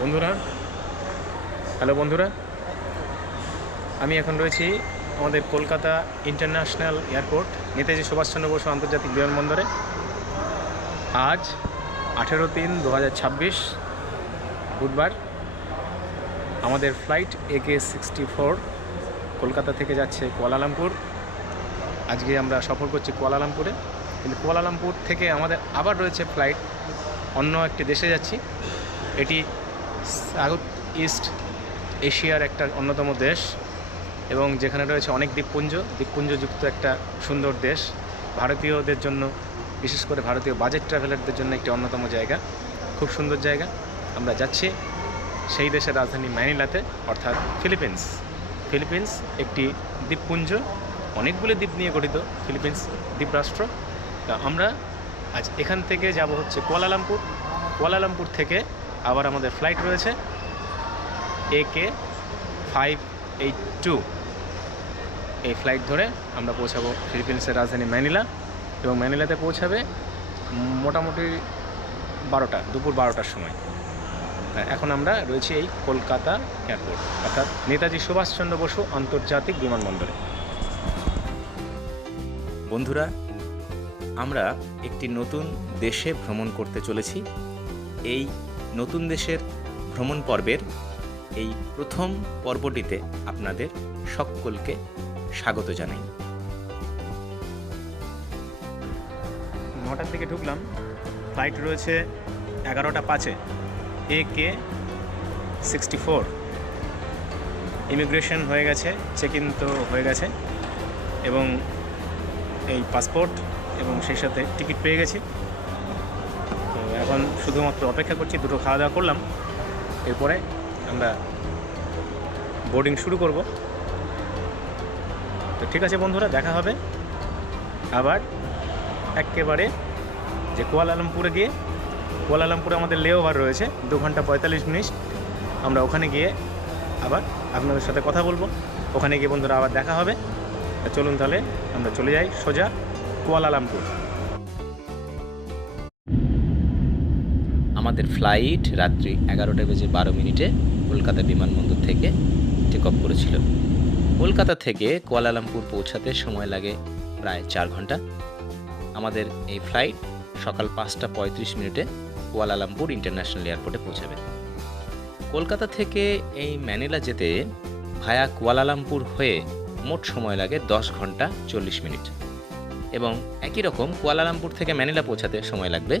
বন্ধুরা, হ্যালো বন্ধুরা, আমি এখন রয়েছি আমাদের কলকাতা ইন্টারন্যাশনাল এয়ারপোর্ট নেতাজি সুভাষচন্দ্র বসু আন্তর্জাতিক বিমানবন্দরে। আজ 18/3/2026 বুধবার। আমাদের ফ্লাইট AK-64 কলকাতা থেকে যাচ্ছে কুয়ালালামপুর। আজকে আমরা সফর করছি কুয়ালালামপুরে, কিন্তু কুয়ালালামপুর থেকে আমাদের আবার রয়েছে ফ্লাইট অন্য একটি দেশে যাচ্ছি। এটি সাউথ ইস্ট এশিয়ার একটা অন্যতম দেশ এবং যেখানে রয়েছে অনেক দ্বীপপুঞ্জযুক্ত একটা সুন্দর দেশ। ভারতীয়দের জন্য, বিশেষ করে ভারতীয় বাজেট ট্রাভেলারদের জন্য একটি অন্যতম জায়গা, খুব সুন্দর জায়গা। আমরা যাচ্ছি সেই দেশের রাজধানী ম্যানিলাতে, অর্থাৎ ফিলিপিন্স একটি দ্বীপপুঞ্জ, অনেকগুলো দ্বীপ নিয়ে গঠিত ফিলিপিন্স দ্বীপরাষ্ট্র। তা আমরা আজ এখান থেকে যাব হচ্ছে কুয়ালালামপুর থেকে আবার আমাদের ফ্লাইট রয়েছে AK-582। এই ফ্লাইট ধরে আমরা পৌঁছাবো ফিলিপিন্সের রাজধানী ম্যানিলা এবং ম্যানিলাতে পৌঁছাবে মোটামুটি দুপুর 12টার সময়। এখন আমরা রয়েছি এই কলকাতা এয়ারপোর্ট, অর্থাৎ নেতাজি সুভাষচন্দ্র বসু আন্তর্জাতিক বিমানবন্দরে। বন্ধুরা, আমরা একটি নতুন দেশে ভ্রমণ করতে চলেছি। এই নতুন দেশের ভ্রমণ পর্বের এই প্রথম পর্বটিতে আপনাদের সকলকে স্বাগত জানাই। 9টার দিকে ঢুকলাম, ফ্লাইট রয়েছে 11টা 5-এ AK-64। ইমিগ্রেশন হয়ে গেছে, চেক ইন তো হয়ে গেছে এবং এই পাসপোর্ট এবং সেই সাথে টিকিট পেয়ে গেছি। তো এখন শুধুমাত্র অপেক্ষা করছি, দুটো খাওয়া দাওয়া করলাম, এরপরে আমরা বোর্ডিং শুরু করব। তো ঠিক আছে বন্ধুরা, দেখা হবে আবার একেবারে যে কুয়ালালামপুরে আমাদের লেওভার রয়েছে 2 ঘন্টা 45 মিনিট। আমরা ওখানে গিয়ে আবার আপনাদের সাথে কথা বলবো। ওখানে গিয়ে বন্ধুরা আবার দেখা হবে। চলুন তাহলে আমরা চলে যাই সোজা কুয়ালালামপুর। আমাদের ফ্লাইট রাত্রি 11:12 কলকাতা বিমানবন্দর থেকে টেক অফ করেছিল। কলকাতা থেকে কুয়ালালামপুর পৌঁছাতে সময় লাগে প্রায় 4 ঘন্টা। আমাদের এই ফ্লাইট সকাল 5:35 কুয়ালালামপুর ইন্টারন্যাশনাল এয়ারপোর্টে পৌঁছাবে। কলকাতা থেকে এই ম্যানিলা যেতে ভায়া কুয়ালালামপুর হয়ে মোট সময় লাগে 10 ঘন্টা 40 মিনিট এবং একই রকম কুয়ালালামপুর থেকে ম্যানিলা পৌঁছাতে সময় লাগবে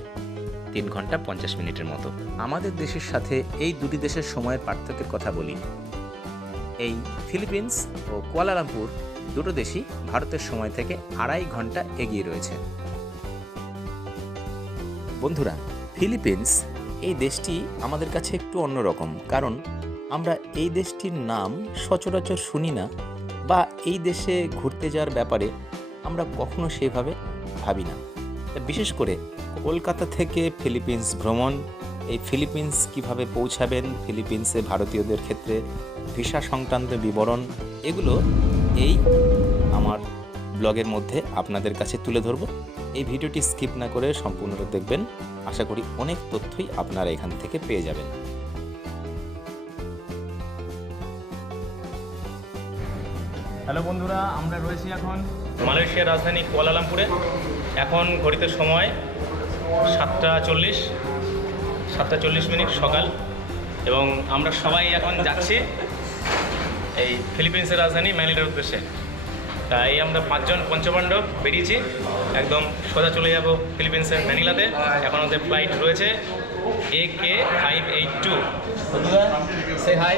3 ঘন্টা 50 মিনিটের মতো। আমাদের দেশের সাথে এই দুটি দেশের সময়ের পার্থক্যের কথা বলি। এই ফিলিপিন্স ও কুয়ালালামপুর দুটো দেশই ভারতের সময় থেকে 2.5 ঘন্টা এগিয়ে রয়েছে। বন্ধুরা, ফিলিপিন্স এই দেশটি আমাদের কাছে একটু অন্যরকম, কারণ আমরা এই দেশটির নাম সচরাচর শুনি না বা এই দেশে ঘুরতে যাওয়ার ব্যাপারে আমরা কখনো সেভাবে ভাবি না। বিশেষ করে কলকাতা থেকে ফিলিপিন্স ভ্রমণ, এই ফিলিপিন্স কিভাবে পৌঁছাবেন, ফিলিপিন্সে ভারতীয়দের ক্ষেত্রে ভিসা সংক্রান্ত বিবরণ, এগুলো এই আমার ব্লগের মধ্যে আপনাদের কাছে তুলে ধরব। এই ভিডিওটি স্কিপ না করে সম্পূর্ণটা দেখবেন। আশা করি অনেক তথ্যই আপনারা এখান থেকে পেয়ে যাবেন। হ্যালো বন্ধুরা, আমরা রয়েছি এখন মালয়েশিয়ার রাজধানী কুয়ালালামপুরে। এখন ঘড়িতে সময় 7:40 মিনিট সকাল এবং আমরা সবাই এখন যাচ্ছি এই ফিলিপিন্সের রাজধানী ম্যানিলার উদ্দেশ্যে। তাই আমরা 5 জন পঞ্চপাণ্ডব বেরিয়েছি, একদম সোজা চলে যাব ফিলিপিন্সের ম্যানিলাতে। এখন আমাদের ফ্লাইট রয়েছে AK-582। সে হাই।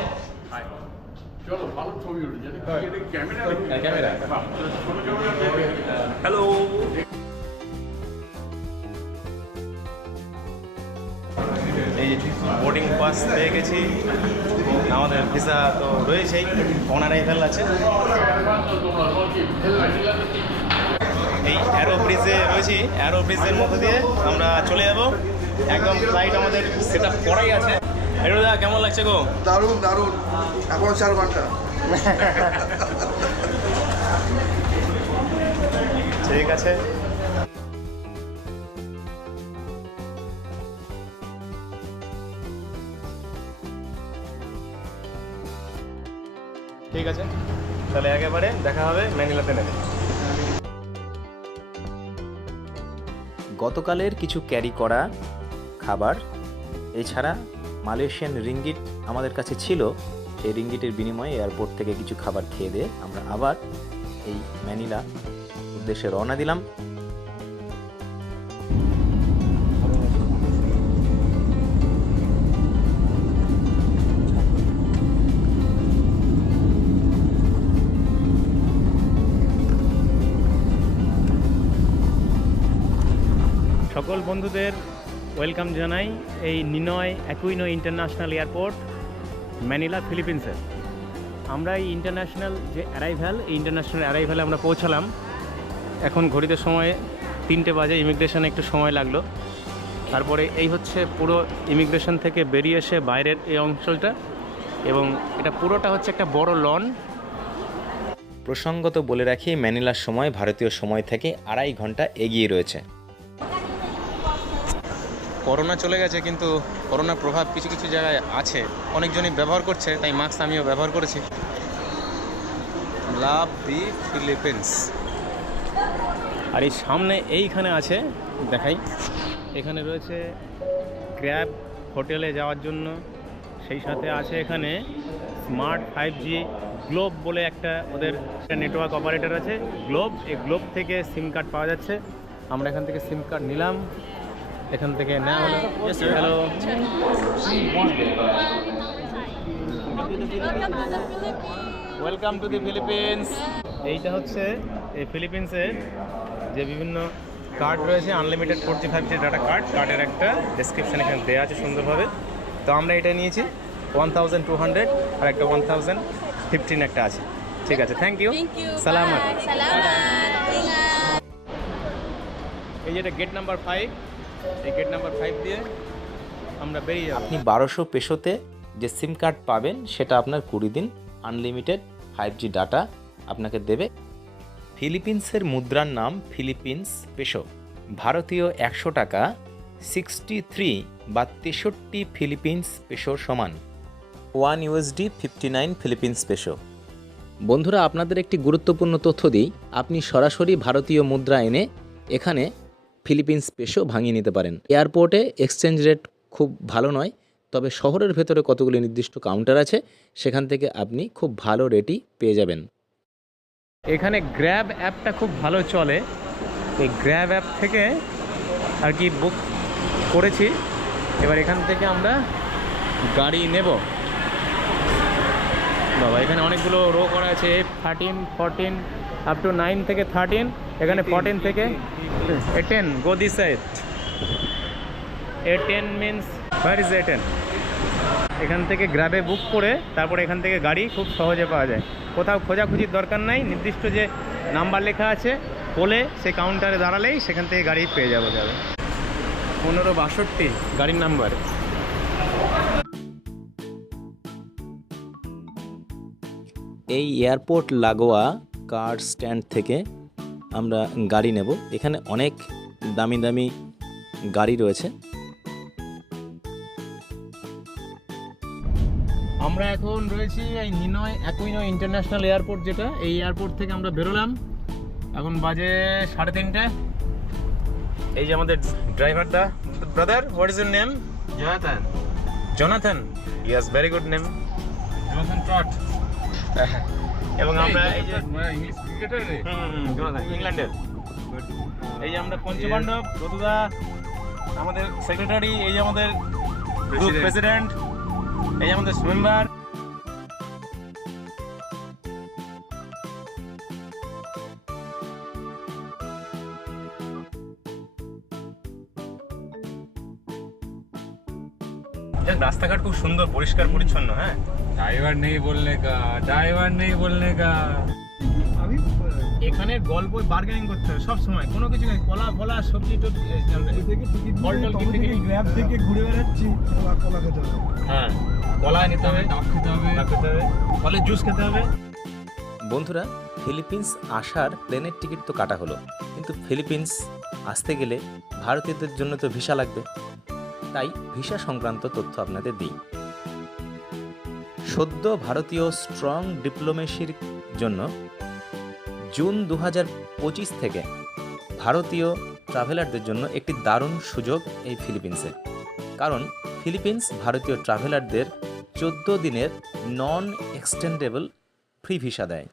ক্যামেরা। হ্যালো। এই বোর্ডিং পাস পেয়ে গেছি, আমাদের ভিসা তো রয়েছেই, ওনারাই ফেল আছে। এই অ্যারো ব্রিজে রয়েছি, অ্যারো ব্রিজের মধ্যে দিয়ে আমরা চলে যাব। একদম ফ্লাইট আমাদের সেট আপ করাই আছে। দা কেমন লাগছে গো? দারুণ দারুণ, এখনো 4 ঘন্টা। ঠিক আছে। ঠিক আছে, তাহলে একেবারে দেখা হবে ম্যানিলাতে নেবে। গতকালের কিছু ক্যারি করা খাবার এছাড়া মালয়েশিয়ান রিঙ্গিট আমাদের কাছে ছিল। সেই রিঙ্গিটের বিনিময়ে এয়ারপোর্ট থেকে কিছু খাবার খেয়ে দিয়ে আমরা আবার এই ম্যানিলা উদ্দেশ্যে রওনা দিলাম। সকল বন্ধুদের ওয়েলকাম জানাই এই নিনয় অ্যাকুইনো ইন্টারন্যাশনাল এয়ারপোর্ট ম্যানিলা ফিলিপিন্সের। আমরা এই ইন্টারন্যাশনাল যে অ্যারাইভ্যাল, এই ইন্টারন্যাশনাল অ্যারাইভ্যালে আমরা পৌঁছালাম। এখন ঘড়িতে সময় 3টে বাজে, ইমিগ্রেশনে একটু সময় লাগলো। তারপরে এই হচ্ছে পুরো ইমিগ্রেশন থেকে বেরিয়ে এসে বাইরের এই অঞ্চলটা, এবং এটা পুরোটা হচ্ছে একটা বড় লন। প্রসঙ্গত বলে রাখি, ম্যানিলার সময় ভারতীয় সময় থেকে 2.5 ঘন্টা এগিয়ে রয়েছে। করোনা চলে গেছে, কিন্তু করোনার প্রভাব কিছু কিছু জায়গায় আছে, অনেকজনই ব্যবহার করছে, তাই মাস্ক আমিও ব্যবহার করেছি। লাভ দি ফিলিপিন্স। আর এই সামনে এইখানে আছে, দেখাই, এখানে রয়েছে গ্র্যাব হোটেলে যাওয়ার জন্য। সেই সাথে আছে এখানে স্মার্ট 5G গ্লোব বলে একটা ওদের নেটওয়ার্ক অপারেটর আছে, গ্লোব। এই গ্লোব থেকে সিম কার্ড পাওয়া যাচ্ছে। আমরা এখান থেকে সিম কার্ড নিলাম, এখান থেকে নেওয়া হলো। Hello, welcome to the Philippines. এইটা হচ্ছে এই ফিলিপিন্সের যে বিভিন্ন কার্ড রয়েছে, unlimited 4G 5G data card. কার্ডের একটা ডেসক্রিপশন এখানে দেওয়া আছে সুন্দরভাবে। তো আমরা এটা নিয়েছি 1200, আর একটা 1015 একটা আছে। ঠিক আছে, থ্যাংক ইউ, সালামাত। এই যেটা গেট নাম্বার 5, এই গেট নাম্বার 5 দিয়ে আমরা বেরিয়ে যাব। আপনি 1200 পেসোতে যে সিম কার্ড পাবেন সেটা আপনার 20 দিন আনলিমিটেড 5G ডাটা আপনাকে দেবে। ফিলিপিন্সের মুদ্রার নাম ফিলিপিন্স পেসো। ভারতীয় 100 টাকা 63 বা 63 ফিলিপিন্স পেসোর সমান। 1 USD 59 ফিলিপিন্স পেসো। বন্ধুরা, আপনাদের একটি গুরুত্বপূর্ণ তথ্য দিই। আপনি সরাসরি ভারতীয় মুদ্রা এনে এখানে ফিলিপিন্স পেসো ভাঙিয়ে নিতে পারেন। এয়ারপোর্টে এক্সচেঞ্জ রেট খুব ভালো নয়, তবে শহরের ভেতরে কতগুলি নির্দিষ্ট কাউন্টার আছে, সেখান থেকে আপনি খুব ভালো রেটই পেয়ে যাবেন। এখানে গ্র্যাব অ্যাপটা খুব ভালো চলে। এই গ্র্যাব অ্যাপ থেকে আর কি বুক করেছি। এবার এখান থেকে আমরা গাড়ি নেব। বাবা, এখানে অনেকগুলো রো করা আছে, 13, 14 আপ টু 9 থেকে 13। এখানে 14 থেকে 18 go this side. 18 means where is 18? এখান থেকে গ্র্যাবে বুক করে তারপরে এখান থেকে গাড়ি খুব সহজে পাওয়া যায়। কোথাও খোঁজাখুঁজির দরকার নাই, নির্দিষ্ট যে নাম্বার লেখা আছে বলে সে কাউন্টারে দাঁড়ালেই সেখান থেকে গাড়ি পেয়ে যাবে। 1562 গাড়ির নাম্বার। এই এয়ারপোর্ট লাগোয়া কার স্ট্যান্ড থেকে আমরা গাড়ি নেব। এখানে অনেক দামি দামি গাড়ি রয়েছে। আমরা এখন রয়েছি এই নিনয় অ্যাকুইনো ইন্টারন্যাশনাল এয়ারপোর্ট, যেটা এই এয়ারপোর্ট থেকে আমরা বেরোলাম। এখন বাজে 3:30। এই যে আমাদের ড্রাইভার দা। Brother, what is your name? Jonathan. Jonathan, yes, very good name. Jonathan টট। এবং আমরা এই যে ইংলিশ ক্রিকেটার রে। জোনাথন ইংল্যান্ডের। এই যে আমরা পঞ্চপাণ্ডব, যদুদা আমাদের সেক্রেটারি, এই যে আমাদের গ্রুপ প্রেসিডেন্ট, এই যে আমাদের মেম্বার। রাস্তাঘাট খুব সুন্দর, পরিষ্কার পরিচ্ছন্ন। হ্যাঁ, ड्राइवर नहीं बोलने का, ड्राइवर नहीं बोलने का। এখানে গল্প বার্গেনিং করতে হবে সব সময়, কোনো কিছু নেই। কলা ফলা সবজি টবজি গ্র্যাব থেকে ঘুরে বেড়াচ্ছি, কলা খেতে হবে। হ্যাঁ, কলা নিতে হবে, ডাব খেতে হবে, ফলের জুস খেতে হবে। বন্ধুরা, ফিলিপিন্স আসার প্লেনের টিকিট তো কাটা হলো, কিন্তু ফিলিপিন্স আসতে গেলে ভারতীয়দের জন্য তো ভিসা লাগবে। তাই ভিসা সংক্রান্ত তথ্য আপনাদের দিই। সদ্য ভারতীয় স্ট্রং ডিপ্লোমেসির জন্য জুন 2025 থেকে ভারতীয় ট্রাভেলারদের জন্য একটি দারুণ সুযোগ এই ফিলিপিন্সে। কারণ ফিলিপিন্স ভারতীয় ট্রাভেলারদের 14 দিনের নন এক্সটেন্ডেবল ফ্রি ভিসা দেয়।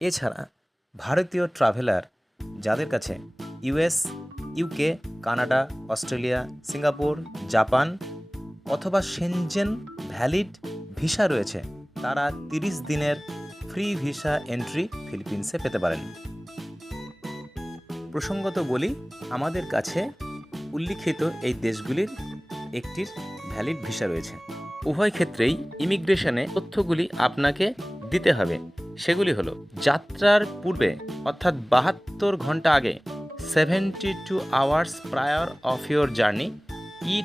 এছাড়া ভারতীয় ট্রাভেলার যাদের কাছে US, UK, Canada, Australia, Singapore, Japan অথবা সেনজেন ভ্যালিড ভিসা রয়েছে, তারা 30 দিনের ফ্রি ভিসা এন্ট্রি ফিলিপিন্সে পেতে পারেন। প্রসঙ্গত বলি, আমাদের কাছে উল্লিখিত এই দেশগুলির একটির ভ্যালিড ভিসা রয়েছে। উভয় ক্ষেত্রেই ইমিগ্রেশনে তথ্যগুলি আপনাকে দিতে হবে। সেগুলি হলো যাত্রার পূর্বে অর্থাৎ 72 ঘন্টা আগে 72 hours prior of your journey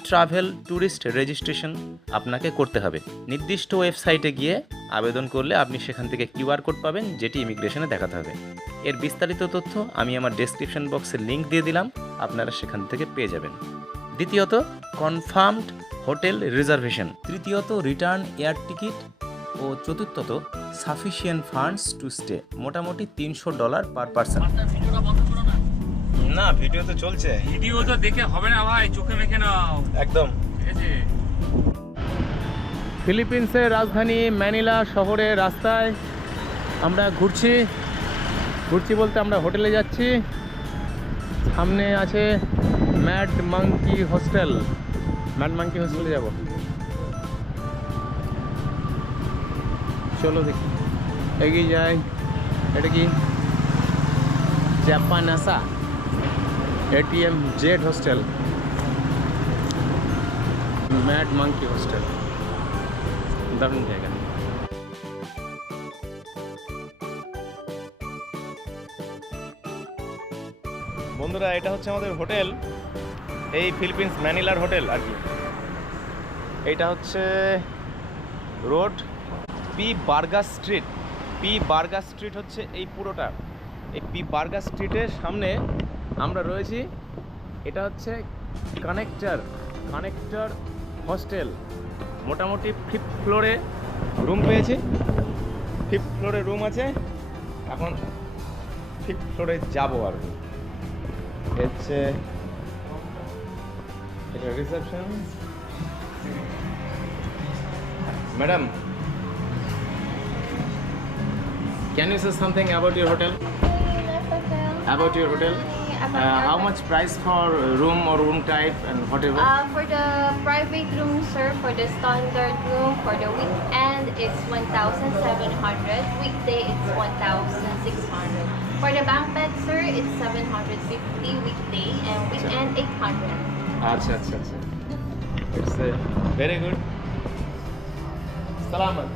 travel tourist registration আপনাকে করতে হবে। নির্দিষ্ট ওয়েবসাইটে গিয়ে আবেদন করলে আপনি সেখান থেকে কিউআর কোড পাবেন, যেটি ইমিগ্রেশনে দেখাতে হবে। এর বিস্তারিত তথ্য আমি আমার ডেসক্রিপশন বক্সে লিঙ্ক দিয়ে দিলাম, আপনারা সেখান থেকে পেয়ে যাবেন। দ্বিতীয়ত, কনফার্মড হোটেল রিজার্ভেশন। তৃতীয়ত, রিটার্ন এয়ার টিকিট। ও চতুর্থত, সাফিসিয়েন্ট ফান্ডস টু স্টে। মোটামুটি $300 পার পার্সন। না, ভিডিও তো চলছে। ভিডিও তো দেখে হবে না ভাই, চোখে মেখে নাও একদম। ঠিক আছে। ফিলিপিন্সের রাজধানী ম্যানিলা শহরের রাস্তায় আমরা ঘুরছি বলতে আমরা হোটেলে যাচ্ছি। সামনে আছে mad monkey hostel. Mad monkey হোস্টেলে যাব, চলো দেখি, এগিয়ে যাই। এটা কি জাপানাসা ATM Z hostel, mad monkey hostel. দারুণ জায়গা। বন্ধুরা, এটা হচ্ছে আমাদের হোটেল, এই ফিলিপিন্স ম্যানিলার হোটেল আর কি। এইটা হচ্ছে road P burger street. P burger street হচ্ছে এই পুরোটা। এই পি বার্গার স্ট্রিটের সামনে আমরা রয়েছি। এটা হচ্ছে কানেক্টর হোস্টেল। মোটামুটি 5th ফ্লোরে রুম পেয়েছি। 5th ফ্লোরে রুম আছে। এখন 5th ফ্লোরে যাবো আর কি। হচ্ছে এটা reception. Madam, can you say something about your hotel? About your hotel? How much price for room or room type and whatever? For the private room, sir, for the standard room, for the weekend, it's 1,700. Weekday, it's 1,600. For the bank bed, sir, it's 750 weekday, and weekend, 800. আচ্ছা আচ্ছা আচ্ছা, it's very good. সালামাত,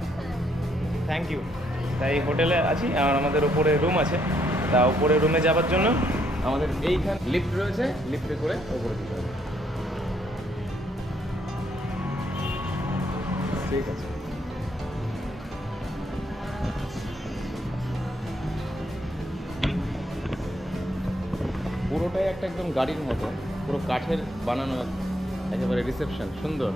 thank you. তাই হোটেলে আছি আর আমাদের উপরে room আছে। তা উপরে রুমে যাওয়ার জন্য আমাদের এইখানে লিফট রয়েছে, লিফটে করে উপরে যেতে হবে। ঠিক আছে। পুরোটাই একটা একদম গাড়ির মতো, পুরো কাঠের বানানো, একেবারে রিসেপশন সুন্দর।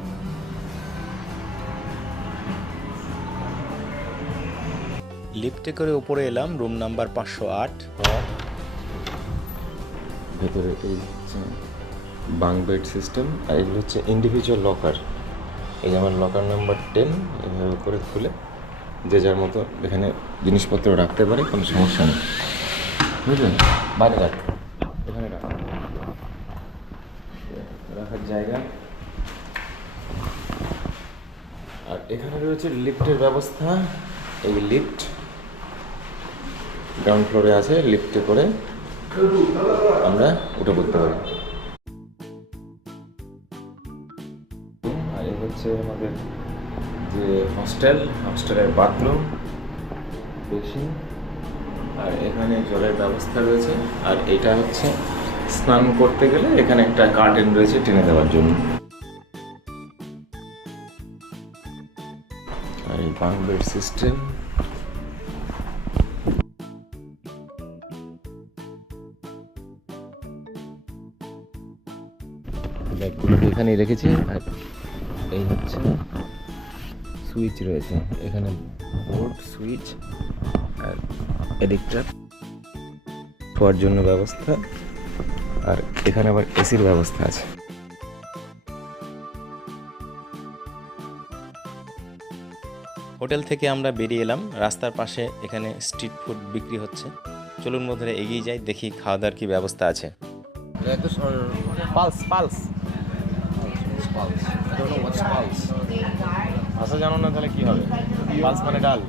লিফটে করে উপরে এলাম, রুম নাম্বার 508। ভেতরে এই হচ্ছে বাঙ্ক বেড সিস্টেম, আর এগুলো হচ্ছে ইন্ডিভিজুয়াল লকার। এই যে আমার লকার নাম্বার 10, এভাবে করে খুলে যে যার মতো এখানে জিনিসপত্র রাখতে পারে, কোনো সমস্যা নেই। বুঝলেন? বাইরে রাখ, এখানে রাখ, রাখার জায়গা। আর এখানে রয়েছে লিফটের ব্যবস্থা। এই লিফট গ্রাউন্ড ফ্লোরে আছে, লিফটে করে আমরা উঠে পড়তে পারি। আর এই হচ্ছে আমাদের যে হোস্টেলের বাথরুম, বেসিন, আর এখানে জলের ব্যবস্থা রয়েছে। আর এটা হচ্ছে স্নান করতে গেলে এখানে একটা কার্টেন রয়েছে টেনে দেওয়ার জন্য। আর এই বাঙ্ক বেড সিস্টেম। ব্যাগগুলোকে এখানেই রেখেছি। আর এই হচ্ছে সুইচ রয়েছে, এখানে বোর্ড সুইচ আর এদিকটা শোয়ার জন্য ব্যবস্থা, আর এখানে আবার এসির ব্যবস্থা আছে। হোটেল থেকে আমরা বেরিয়ে এলাম। রাস্তার পাশে এখানে স্ট্রিট ফুড বিক্রি হচ্ছে। চলুন বন্ধুরা এগিয়ে যাই, দেখি খাওয়া দাওয়ার কি ব্যবস্থা আছে। পালস পালস ভাষা জানো না তাহলে কি হবে? পালস মানে ডাল।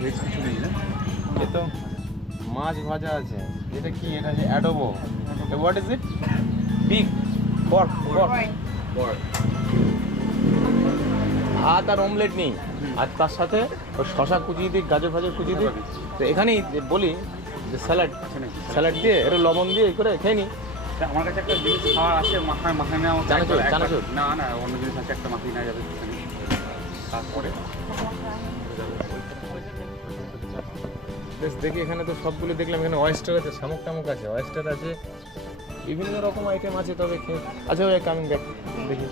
ভেজ কিছু নেই না? এ তো মাছ ভাজা আছে। এটা কি? এটা যে adobo. What is it? Pig, pork, pork. ভাত আর অমলেট নেই, আর তার সাথে ওই শশা কুচিয়ে দিই, গাজর ফাজর কুচিয়ে দিই। তো এখানেই যে বলি যে স্যালাড দিয়ে একটু লবণ দিয়ে এই করে খেয়ে নিই। আমার কাছে একটা জিনিস খাওয়ার আছে, মাখায় নেওয়া। চানাচুর। না না, অন্য জিনিস আছে, একটা মাখিয়ে নেওয়া যাবে তারপরে। বেশ দেখি, এখানে তো সবগুলো দেখলাম। এখানে ওয়েস্টার আছে, শামুক টামুক আছে, ওয়েস্টার আছে, বিভিন্ন রকম আইটেম আছে। তবে খেয়ে আচ্ছা, ওই কামিং ব্যাক দেখি।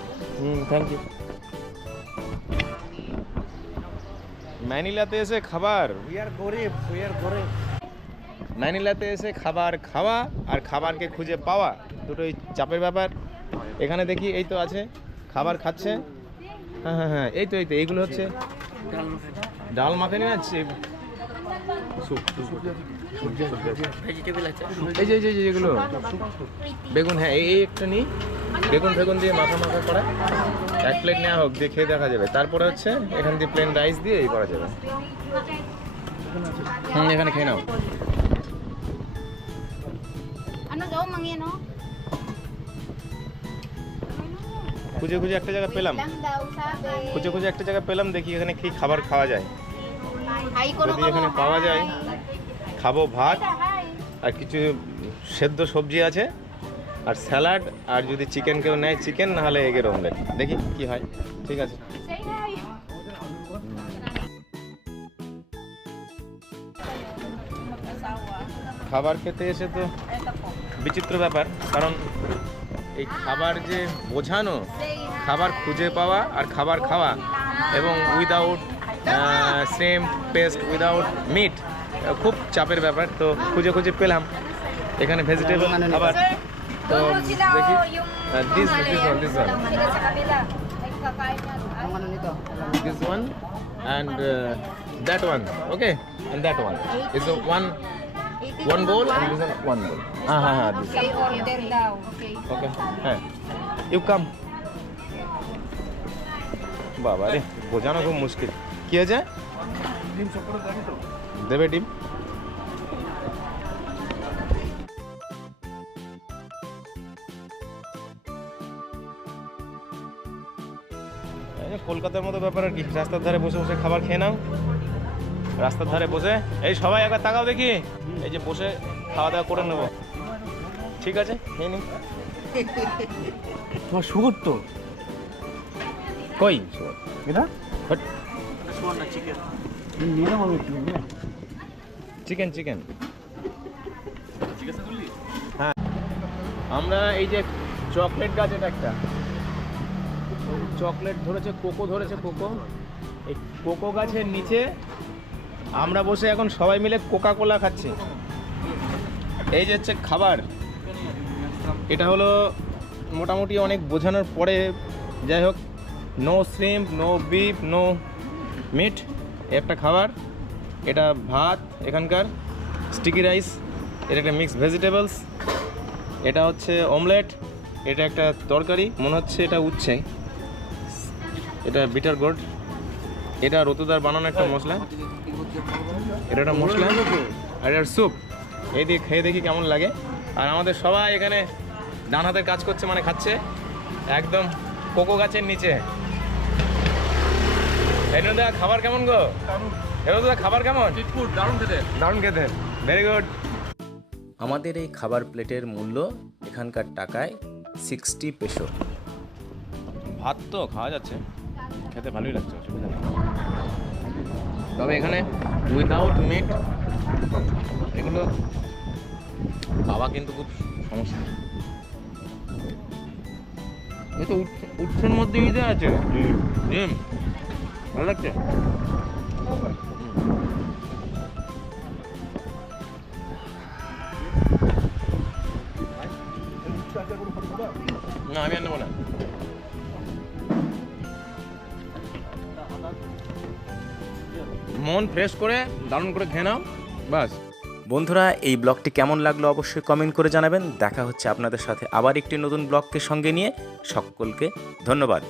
Thank you. ম্যানিলাতে এসে খাবার, ম্যানিলাতে এসে খাবার খাওয়া আর খাবারকে খুঁজে পাওয়া দুটোই চাপের ব্যাপার। এখানে দেখি এই তো আছে, খাবার খাচ্ছে। হ্যাঁ হ্যাঁ হ্যাঁ, এই তো এইগুলো হচ্ছে ডাল মাখানি না, এই যে যেগুলো বেগুন। হ্যাঁ, এই একটা নিই, বেগুন ফেগুন দিয়ে মাখা করা। এক প্লেট নেওয়া হোক, দিয়ে খেয়ে দেখা যাবে। তারপরে হচ্ছে এখান দিয়ে প্লেন রাইস দিয়ে এই করা যাবে। এখানে খেয়ে নাও। খুঁজে একটা জায়গা পেলাম, খুঁজে একটা জায়গা পেলাম। দেখি এখানে কি খাবার খাওয়া যায়। যদি এখানে পাওয়া যায় খাবো। ভাত আর কিছু সেদ্ধ সবজি আছে, আর স্যালাড, আর যদি চিকেন কেউ নেয় চিকেন, না হলে এগের অমলেট। দেখি কি হয়। ঠিক আছে। খাবার খেতে এসে তো বিচিত্র ব্যাপার, কারণ এই খাবার যে বোঝানো, খাবার খুঁজে পাওয়া আর খাবার খাওয়া, এবং without same paste, without meat, খুব চাপের ব্যাপার। তো খুঁজে পেলাম এখানে ভেজিটেবল খাবার। তো দেখি this one and that one, okay, and that one is a one bowl and this one bowl. This Okay, order daw. Okay. okay, you come. বাবা রে, বোঝানো খুব মুশকিল। কি আছে? ডিম সব করে দেবে তো? দেবে ডিম। কলকাতার মতো ব্যাপার আর কি। রাস্তার ধারে বসে বসে খাবার খেয়ে নাও। রাস্তার ধারে বসে, এই সবাই একবার তাকাও দেখি, এই যে বসে খাওয়া দাওয়া করে নেবো। ঠিক আছে, খেয়ে নি। তোমার শুয়োর তো কই এটা? হট, শুয়োর না, চিকেন নিলাম আমি একটু। চিকেন হ্যাঁ। আমরা এই যে চকলেট গাছ, এটা একটা চকলেট ধরেছে, কোকো ধরেছে, কোকো। এই কোকো গাছের নিচে আমরা বসে এখন সবাই মিলে কোকা কোলা খাচ্ছি। এই যে হচ্ছে খাবার। এটা হলো মোটামুটি অনেক বোঝানোর পরে, যাই হোক, no shrimp, no beef, no meat, একটা খাবার। এটা ভাত এখানকার, স্টিকি রাইস, এটা একটা মিক্সড ভেজিটেবলস, এটা হচ্ছে অমলেট, এটা একটা তরকারি, মনে হচ্ছে এটা উচ্ছে, এটা বিটার গোর্ড, এটা রতুদার বানানো একটা মশলা, এটা একটা মশলা, আর এটা স্যুপ। এই দিয়ে খেয়ে দেখি কেমন লাগে। আর আমাদের সবাই এখানে ডান হাতের কাজ করছে, মানে খাচ্ছে একদম কোকো গাছের নিচে। এনুদা খাবার কেমন গো? এনুদা খাবার কেমন? দারুণ খেতে, ভেরি গুড। আমাদের এই খাবার প্লেটের মূল্য এখানকার টাকায় 60 পেসো। ভাত তো খাওয়া যাচ্ছে, খেতে ভালোই লাগছে, অসুবিধা নেই। তবে এখানে উইদাউট মিট এগুলো খাওয়া কিন্তু খুব সমস্যা। এই তো উৎসের মধ্যে মিটে আছে ডিম, ভালো লাগছে? না আমি আর নেবো না। মন ফ্রেশ করে দারুণ করে খেয়ে নাও বাস। বন্ধুরা, এই ব্লগটি কেমন লাগলো অবশ্যই কমেন্ট করে জানাবেন। দেখা হচ্ছে আপনাদের সাথে আবার একটি নতুন ব্লগকে সঙ্গে নিয়ে। সকলকে ধন্যবাদ।